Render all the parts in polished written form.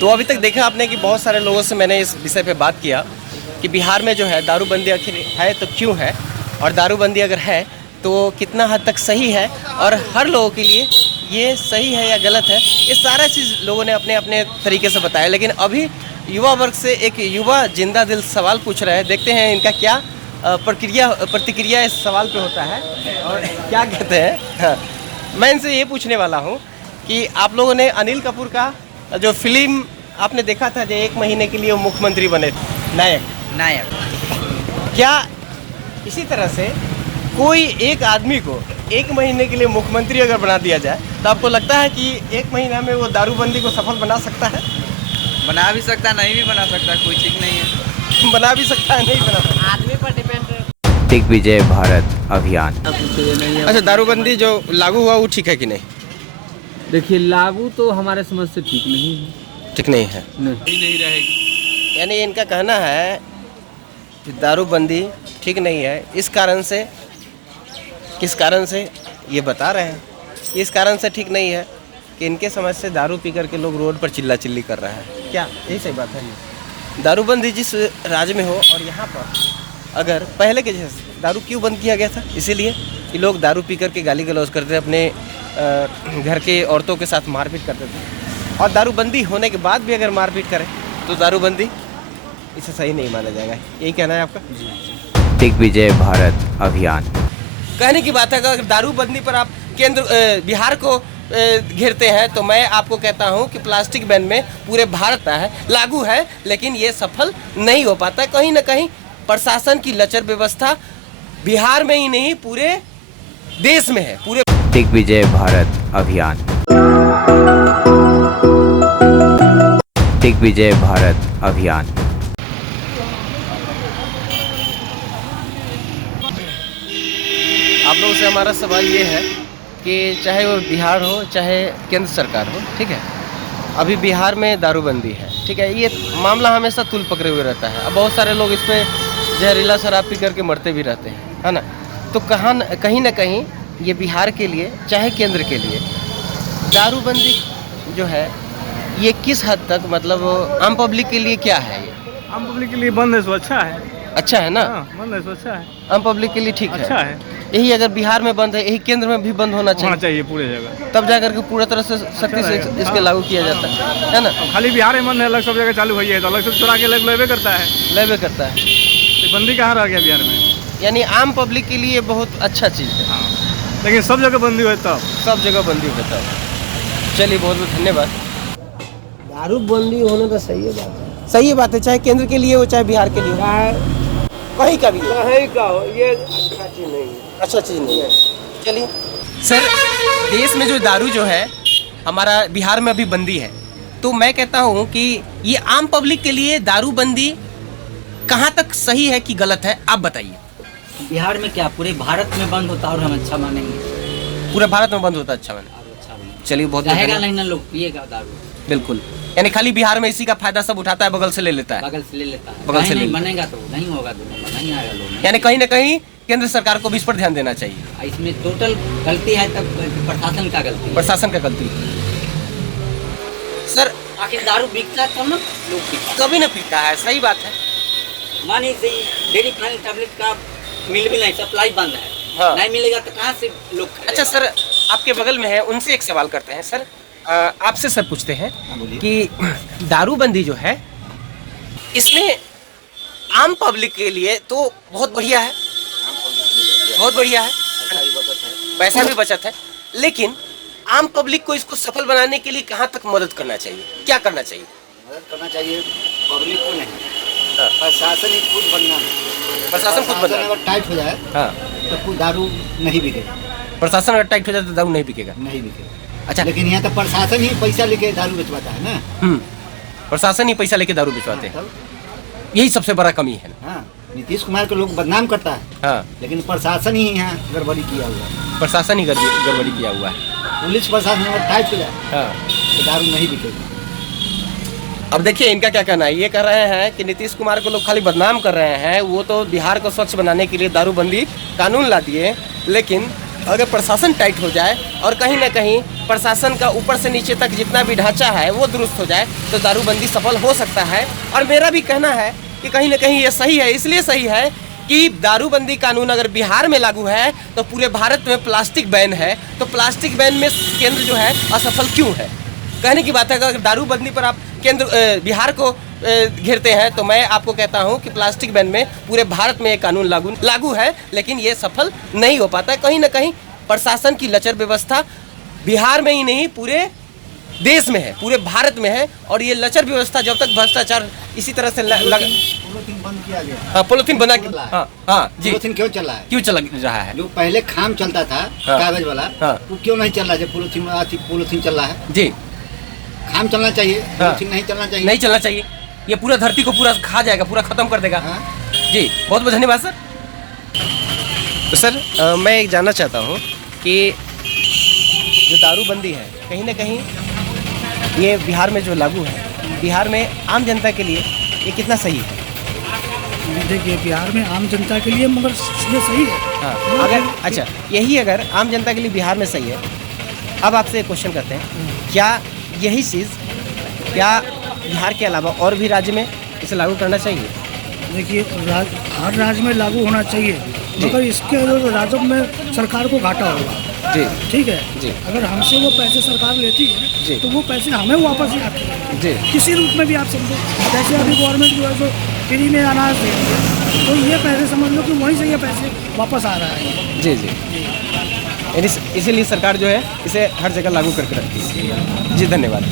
तो अभी तक देखा आपने कि बहुत सारे लोगों से मैंने इस विषय पे बात किया कि बिहार में जो है दारूबंदी आखिर है तो क्यों है, और दारूबंदी अगर है तो कितना हद तक सही है, और हर लोगों के लिए ये सही है या गलत है, ये सारा चीज़ लोगों ने अपने अपने तरीके से बताया। लेकिन अभी युवा वर्ग से एक युवा जिंदा दिल सवाल पूछ रहा है, देखते हैं इनका क्या प्रतिक्रिया इस सवाल पे होता है और क्या कहते हैं। हाँ, मैं इनसे ये पूछने वाला हूँ कि आप लोगों ने अनिल कपूर का जो फिल्म आपने देखा था, जो 1 महीने के लिए वो मुख्यमंत्री बने थे, नायक, क्या इसी तरह से कोई एक आदमी को 1 महीने के लिए मुख्यमंत्री अगर बना दिया जाए तो आपको लगता है कि 1 महीना में वो दारूबंदी को सफल बना सकता है? बना भी सकता है, नहीं भी बना सकता, कोई ठीक नहीं है। बना भी सकता है, नहीं बना सकता, आदमी पर डिपेंड। दिग्विजय भारत अभियान। अच्छा, दारूबंदी जो लागू हुआ वो ठीक है कि नहीं? देखिए, लागू तो हमारे समझ से ठीक नहीं है। ठीक नहीं है, नहीं रहेगी। यानी इनका कहना है कि दारूबंदी ठीक नहीं है। इस कारण से, किस कारण से ये बता रहे हैं, इस कारण से ठीक नहीं है कि इनके समझ से दारू पी करके लोग रोड पर चिल्ला चिल्ली कर रहे हैं। क्या यही सही बात है? दारूबंदी जिस राज्य में हो और यहाँ पर अगर पहले के जैसे दारू क्यों बंद किया गया था? इसीलिए कि लोग दारू पी करके गाली गलौज करते, अपने घर के औरतों के साथ मारपीट करते थे, और दारूबंदी होने के बाद भी अगर मारपीट करें तो दारूबंदी इसे सही नहीं माना जाएगा। यही कहना है आपका? दिग्विजय भारत अभियान। कहने की बात है कि अगर दारूबंदी पर आप केंद्र बिहार को घेरते हैं तो मैं आपको कहता हूं कि प्लास्टिक बैन में पूरे भारत है लागू है, लेकिन ये सफल नहीं हो पाता। कहीं ना कहीं प्रशासन की लचर व्यवस्था बिहार में ही नहीं पूरे देश में है। पूरे दिग्विजय भारत अभियान। दिग्विजय भारत अभियान। आप लोगों से हमारा सवाल ये है कि चाहे वो बिहार हो चाहे केंद्र सरकार हो, ठीक है, अभी बिहार में दारूबंदी है, ठीक है, ये मामला हमेशा तुल पकड़े हुए रहता है। अब बहुत सारे लोग इसमें जहरीला शराब पी करके मरते भी रहते हैं, है ना। तो कहीं ना कहीं ये बिहार के लिए चाहे केंद्र के लिए दारूबंदी जो है ये किस हद तक, मतलब आम पब्लिक के लिए क्या है? ये आम पब्लिक के लिए बंद है तो अच्छा है। अच्छा है ना? हाँ, बंद है तो अच्छा है। आम पब्लिक के लिए ठीक अच्छा है। यही अगर बिहार में बंद है, यही केंद्र में भी बंद होना चाहिए पूरे जगह, तब जाकर के पूरा तरह से सख्ती से इसके लागू किया जाता है ना। खाली बिहार में बंद है, अलग सब जगह चालू हुई है तो अलग से चुरा के लेवे करता है। तो बंदी कहाँ रह गया बिहार में? यानी आम पब्लिक के लिए बहुत अच्छा चीज़ है। लेकिन सब जगह बंदी हुई तब, सब जगह बंदी होता है। चलिए, बहुत बहुत धन्यवाद। दारूबंदी होने तो सही बात है। सही बात है, चाहे केंद्र के लिए हो चाहे बिहार के लिए हो, कहीं का भी हो, ये अच्छा चीज़ नहीं है। अच्छा चीज़ नहीं है। चलिए सर, देश में जो दारू जो है हमारा बिहार में अभी बंदी है, तो मैं कहता हूँ कि ये आम पब्लिक के लिए दारूबंदी कहाँ तक सही है कि गलत है, आप बताइए। बिहार में क्या, पूरे भारत में बंद होता और हम अच्छा मानेंगे? पूरे भारत में बंद होता अच्छा माने? चलिए, बहुत रहेगा नहीं ना, लोग पिएगा दारू। बिल्कुल, यानी खाली बिहार में इसी का फायदा सब उठाता है, बगल से ले लेता है। बगल से ले लेता है, बगल से नहीं बनेगा तो नहीं होगा, नहीं आएगा लोग। यानी कहीं ना कहीं केंद्र सरकार को भी इस पर ध्यान देना चाहिए। इसमें टोटल गलती है तब प्रशासन का गलती है। प्रशासन का गलती सर। आखिर दारू बिकता है तब ना लोग पीता, कभी ना पीता है, सही बात है। मानी से डेयरी फाइनल टैबलेट का मिल भी नहीं, सप्लाई बंद है। हाँ। नहीं मिलेगा तो कहाँ से लोग खरीदेगा? अच्छा सर, आपके बगल में है, उनसे एक सवाल करते हैं सर। आपसे सर पूछते हैं कि दारूबंदी जो है इसमें आम पब्लिक के लिए तो बहुत बढ़िया है, बहुत बढ़िया है, पैसा भी बचत है, लेकिन आम पब्लिक को इसको सफल बनाने के लिए कहाँ तक मदद करना चाहिए, क्या करना चाहिए? मदद करना चाहिए पब्लिक को नहीं, प्रशासन ही खुद बनना है। प्रशासन खुद बनना। अगर टाइट हो जाए हाँ, तो कोई दारू नहीं बिकेगा। प्रशासन अगर टाइट हो जाए तो दारू नहीं बिकेगा। नहीं बिकेगा। अच्छा, लेकिन यहाँ तो प्रशासन ही पैसा लेके दारू बेचवाता है ना। प्रशासन ही पैसा लेके दारू बेचवाते हैं, यही सबसे बड़ा कमी है। हाँ, नीतीश कुमार को लोग बदनाम करता है। हाँ, लेकिन प्रशासन ही यहाँ गड़बड़ी किया हुआ है। प्रशासन ही गड़बड़ी किया हुआ है। पुलिस प्रशासन अगर टाइट हो जाए हाँ, तो दारू नहीं बिकेगी। अब देखिए इनका क्या कहना है। ये कह रहे हैं कि नीतीश कुमार को लोग खाली बदनाम कर रहे हैं, वो तो बिहार को स्वच्छ बनाने के लिए दारूबंदी कानून ला दिए, लेकिन अगर प्रशासन टाइट हो जाए और कहीं ना कहीं प्रशासन का ऊपर से नीचे तक जितना भी ढांचा है वो दुरुस्त हो जाए तो दारूबंदी सफल हो सकता है। और मेरा भी कहना है कि कहीं ना कहीं ये सही है, इसलिए सही है कि दारूबंदी कानून अगर बिहार में लागू है तो पूरे भारत में प्लास्टिक बैन है, तो प्लास्टिक बैन में केंद्र जो है असफल क्यों है? कहने की बात है अगर दारूबंदी पर आप केंद्र बिहार को घेरते हैं तो मैं आपको कहता हूं कि प्लास्टिक बैन में पूरे भारत में ये कानून लागू है, लेकिन ये सफल नहीं हो पाता है। कहीं ना कहीं प्रशासन की लचर व्यवस्था बिहार में ही नहीं पूरे देश में है, पूरे भारत में है। और ये लचर व्यवस्था जब तक भ्रष्टाचार इसी तरह से पॉलीथीन बंद किया गया। हाँ, पॉलीथीन बना के हाँ जी, पॉलीथीन क्यों चल रहा है? क्यों चल रहा है? जो पहले खाम चलता था कागज वाला, हाँ। वो क्यों नहीं चल रहा है? पॉलीथीन चल रहा है जी, खाम चलना चाहिए, पॉलीथीन नहीं चलना चाहिए। नहीं चलना चाहिए, ये पूरा धरती को पूरा खा जाएगा, पूरा खत्म कर देगा। हाँ। जी बहुत बहुत धन्यवाद सर। तो सर मैं एक जानना चाहता हूँ कि जो दारूबंदी है कहीं ना कहीं ये बिहार में जो लागू है, बिहार में आम जनता के लिए ये कितना सही है? देखिए बिहार में आम जनता के लिए मगर ये सही है। हाँ, अगर अच्छा यही अगर आम जनता के लिए बिहार में सही है, अब आपसे एक क्वेश्चन करते हैं, क्या यही चीज़ क्या बिहार के अलावा और भी राज्य में इसे लागू करना चाहिए? देखिए हर राज्य में लागू होना चाहिए, मगर इसके राजस्व में सरकार को घाटा होगा। जी ठीक है जी। अगर हमसे वो पैसे सरकार लेती जी। है तो वो पैसे हमें वापस ही आते हैं जी किसी रूप में भी। आप समझो जैसे अभी गवर्नमेंट जो है जो फ्री में अनाज दे रही है, तो ये पैसे समझ लो कि वहीं से ये पैसे वापस आ रहा है। जी जी, इसीलिए सरकार जो है इसे हर जगह लागू करके रखती है। जी धन्यवाद।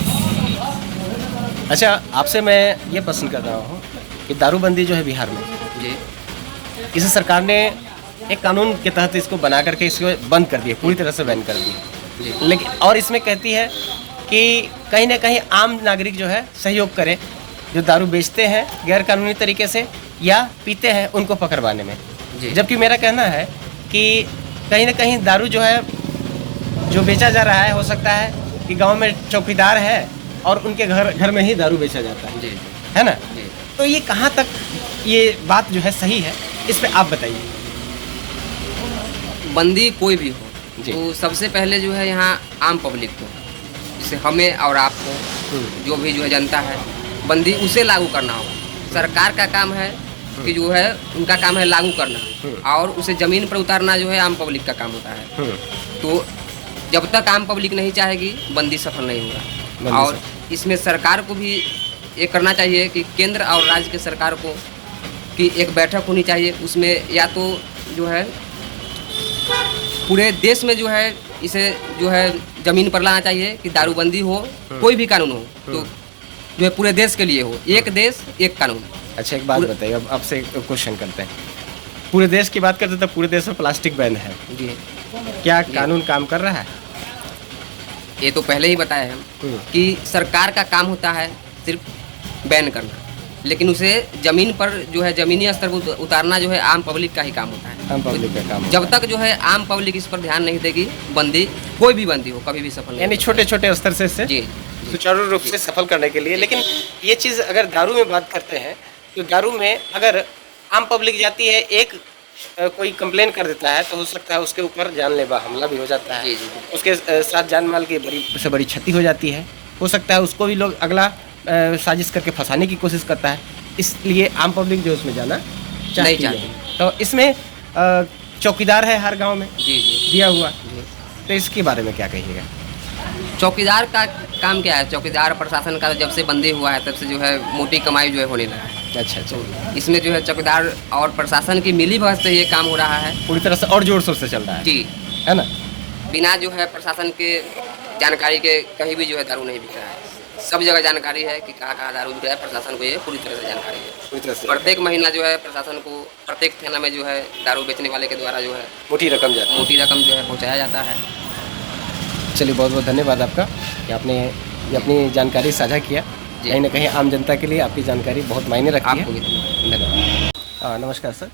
अच्छा आपसे मैं ये प्रश्न कर रहा हूँ कि दारूबंदी जो है बिहार में जी इसे सरकार ने एक कानून के तहत इसको बना करके इसको बंद कर दिया, पूरी तरह से बैन कर दिया, लेकिन और इसमें कहती है कि कहीं ना कहीं आम नागरिक जो है सहयोग करे, जो दारू बेचते हैं गैर कानूनी तरीके से या पीते हैं उनको पकड़वाने में। जबकि मेरा कहना है कि कहीं ना कहीं दारू जो है जो बेचा जा रहा है, हो सकता है कि गांव में चौकीदार है और उनके घर में ही दारू बेचा जाता है ना? तो ये कहाँ तक ये बात जो है सही है, इस पे आप बताइए। बंदी कोई भी हो तो सबसे पहले जो है यहाँ आम पब्लिक को, जैसे हमें और आपको जो भी जो है जनता है, बंदी उसे लागू करना होगा। सरकार का काम है कि जो है उनका काम है लागू करना, और उसे ज़मीन पर उतारना जो है आम पब्लिक का काम होता है। तो जब तक आम पब्लिक नहीं चाहेगी बंदी सफल नहीं होगा। और इसमें सरकार को भी ये करना चाहिए कि केंद्र और राज्य के सरकार को कि एक बैठक होनी चाहिए, उसमें या तो जो है पूरे देश में जो है इसे जो है ज़मीन पर लाना चाहिए कि दारूबंदी हो, कोई भी कानून हो तो जो है पूरे देश के लिए हो, एक देश एक कानून। अच्छा एक बात बताइए, अब आपसे क्वेश्चन करते हैं, पूरे देश की बात करते हैं तो पूरे देश में प्लास्टिक बैन है जी, क्या कानून काम कर रहा है? ये तो पहले ही बताया हम कि सरकार का काम होता है सिर्फ बैन करना, लेकिन उसे ज़मीन पर जो है ज़मीनी स्तर पर उतारना जो है आम पब्लिक का ही काम होता है। आम पब्लिक का काम। जब तक जो है आम पब्लिक इस पर ध्यान नहीं देगी, बंदी कोई भी बंदी हो कभी भी सफल नहीं यानी छोटे छोटे स्तर से इसे जी सुचारू रूप से सफल करने के लिए। लेकिन ये चीज़ अगर दारू में बात करते हैं तो दारू में अगर आम पब्लिक जाती है, एक कोई कंप्लेन कर देता है तो हो सकता है उसके ऊपर जानलेवा हमला भी हो जाता है, उसके साथ जान माल की बड़ी से बड़ी क्षति हो जाती है, हो सकता है उसको भी लोग अगला साजिश करके फंसाने की कोशिश करता है, इसलिए आम पब्लिक जो उसमें जाना नहीं चाहती। तो इसमें चौकीदार है हर गांव में जी दिया हुआ, तो इसके बारे में क्या कहिएगा? चौकीदार का काम क्या है? चौकीदार प्रशासन का जब से बंदी हुआ है तब से जो है मोटी कमाई जो है होने लगा है। अच्छा अच्छा, इसमें जो है चौकीदार और प्रशासन की मिली भगत से ये काम हो रहा है पूरी तरह से और जोर शोर से चल रहा है जी, है ना? बिना जो है प्रशासन के जानकारी के कहीं भी जो है दारू नहीं बिक रहा है। सब जगह जानकारी है कि कहाँ दारू बिक रहा है, प्रशासन को ये पूरी तरह से जानकारी है। पूरी तरह से प्रत्येक महीना जो है प्रशासन को प्रत्येक थाना में जो है दारू बेचने वाले के द्वारा जो है मोटी रकम जाती है। मोटी रकम जो है पहुँचाया जाता है। चलिए बहुत बहुत धन्यवाद आपका कि आपने ये अपनी जानकारी साझा किया। कहीं ना कहीं आम जनता के लिए आपकी जानकारी बहुत मायने रखती है। आपको भी धन्यवाद। नमस्कार सर।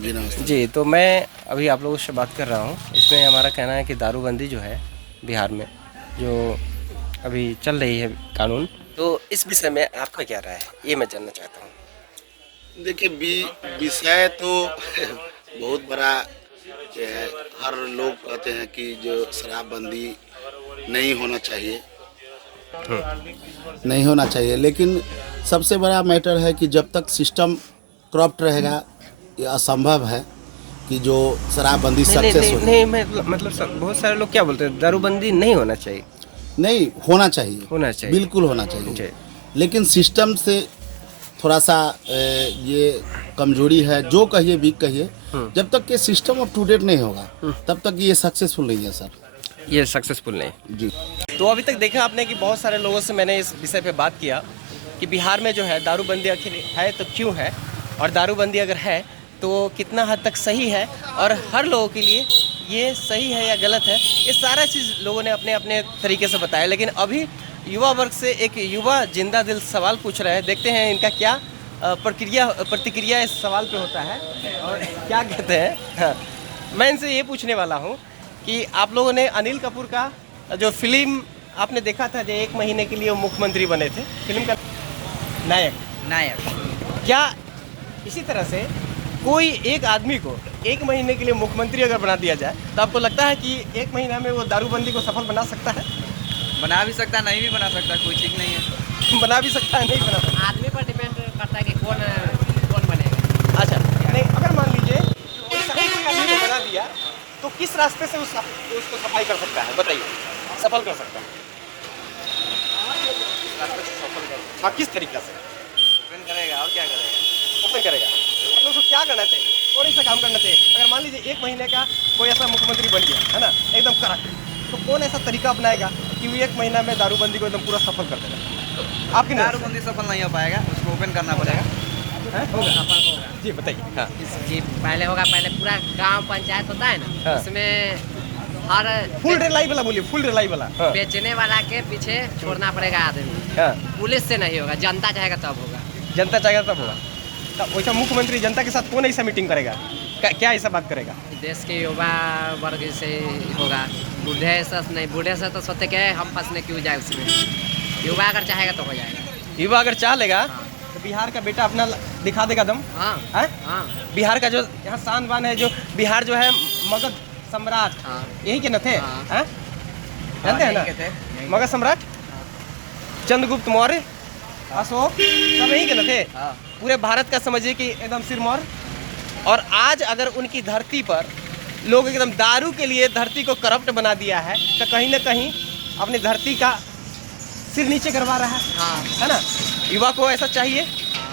जी नमस्कार जी। तो मैं अभी आप लोगों से बात कर रहा हूँ, इसमें हमारा कहना है कि दारूबंदी जो है बिहार में जो अभी चल रही है कानून, तो इस विषय में आपका क्या राय है, ये मैं जानना चाहता हूँ। देखिए विषय तो बहुत बड़ा जो है हर लोग कहते हैं कि जो शराबबंदी नहीं होना चाहिए, नहीं होना चाहिए, लेकिन सबसे बड़ा मैटर है कि जब तक सिस्टम करप्ट रहेगा ये असंभव है कि जो शराबबंदी सक्सेस हो। नहीं मतलब बहुत सारे लोग क्या बोलते हैं दारूबंदी नहीं होना चाहिए। नहीं होना चाहिए, होना चाहिए, बिल्कुल होना चाहिए, लेकिन सिस्टम से थोड़ा सा ये कमजोरी है। जो कहिए भी कहिए, जब तक ये सिस्टम अप टू डेट नहीं होगा तब तक ये सक्सेसफुल नहीं है सर। ये सक्सेसफुल नहीं जी। तो अभी तक देखा आपने कि बहुत सारे लोगों से मैंने इस विषय पे बात किया कि बिहार में जो है दारूबंदी आखिर है तो क्यों है, और दारूबंदी अगर है तो कितना हद तक सही है, और हर लोगों के लिए ये सही है या गलत है, ये सारा चीज़ लोगों ने अपने अपने तरीके से बताया। लेकिन अभी युवा वर्ग से एक युवा जिंदा दिल सवाल पूछ रहा है, देखते हैं इनका क्या प्रतिक्रिया इस सवाल पे होता है और क्या कहते हैं। हाँ, मैं इनसे ये पूछने वाला हूँ कि आप लोगों ने अनिल कपूर का जो फिल्म आपने देखा था, जो 1 महीने के लिए वो मुख्यमंत्री बने थे, फिल्म का नायक, क्या इसी तरह से कोई एक आदमी को 1 महीने के लिए मुख्यमंत्री अगर बना दिया जाए तो आपको लगता है कि 1 महीना में वो दारूबंदी को सफल बना सकता है? बना भी सकता है, नहीं भी बना सकता, कोई ठीक नहीं है। बना भी सकता है, नहीं बना सकता, आदमी पर डिपेंड करता है कि कौन बनेगा। अच्छा नहीं, अगर मान लीजिए सही कोई आदमी को बना दिया तो किस रास्ते से उसको सफाई कर सकता है, बताइए, सफल कर सकता है? हाँ, किस तरीका से ओपन करेगा और क्या करेगा? ओपन करेगा, मतलब उसको क्या करना चाहिए, कौन सा काम करना चाहिए? अगर मान लीजिए 1 महीने का कोई ऐसा मुख्यमंत्री बन गया है ना, एकदम कड़क, तो कौन ऐसा तरीका अपनाएगा कि वो 1 महीना में दारूबंदी को एकदम पूरा सफल कर देगा? आपकी दारूबंदी सफल नहीं हो पाएगा, उसको ओपन करना पड़ेगा। होगा जी, बताइए। हाँ जी, पहले होगा, पहले पूरा गांव पंचायत होता है ना, हाँ। उसमें हर फुल रिलाई वाला बोलिए, फुल रिलाई वाला। हाँ। बेचने वाला के पीछे छोड़ना पड़ेगा आदमी। हाँ। पुलिस से नहीं होगा, जनता चाहेगा तब होगा। जनता चाहेगा तब होगा। तो वैसा मुख्यमंत्री जनता के साथ कौन ऐसा मीटिंग करेगा, क्या ऐसा बात करेगा? देश के युवा वर्ग से होगा, बूढ़े से नहीं, बूढ़े से तो सोचते कि हम फंसने क्यों जाए उसमें। युवा अगर चाहेगा तो हो जाएगा। युवा अगर चाह लेगा तो बिहार का बेटा अपना दिखा देगा दम। हाँ है? हाँ बिहार का जो यहाँ शान बान है, जो बिहार जो है मगध सम्राट, हाँ। यही के न थे? हाँ। हैं? जानते हैं ना मगध सम्राट, चंद्रगुप्त मौर्य, अशोक, सब यही के न थे? पूरे भारत का समझिए कि एकदम सिरमौर। और आज अगर उनकी धरती पर लोग एकदम दारू के लिए धरती को करप्ट बना दिया है तो कहीं ना कहीं अपनी धरती का सिर नीचे करवा रहा है। हाँ। है ना? युवा को ऐसा चाहिए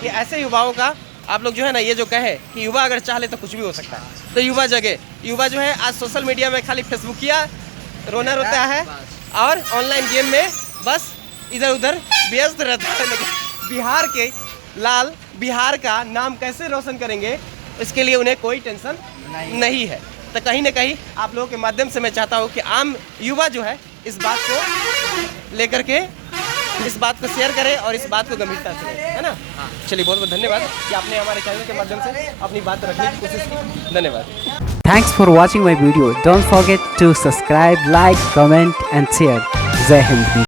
कि ऐसे युवाओं का आप लोग जो है ना, ये जो कहे कि युवा अगर चाह ले तो कुछ भी हो सकता है, तो युवा जगह, युवा जो है आज सोशल मीडिया में खाली फेसबुकिया रोना रोता है और ऑनलाइन गेम में बस इधर उधर व्यस्त रहता है। लेकिन बिहार के लाल बिहार का नाम कैसे रोशन करेंगे, इसके लिए उन्हें कोई टेंशन नहीं है। तो कहीं ना कहीं आप लोगों के माध्यम से मैं चाहता हूँ कि आम युवा जो है इस बात को लेकर के इस बात को शेयर करें और इस बात को गंभीरता से लें, है ना? चलिए, बहुत बहुत धन्यवाद कि आपने हमारे चैनल के माध्यम से अपनी बात रखने की कोशिश की। धन्यवाद। Thanks for watching my video. Don't forget to subscribe, like, comment and share. Jai Hind.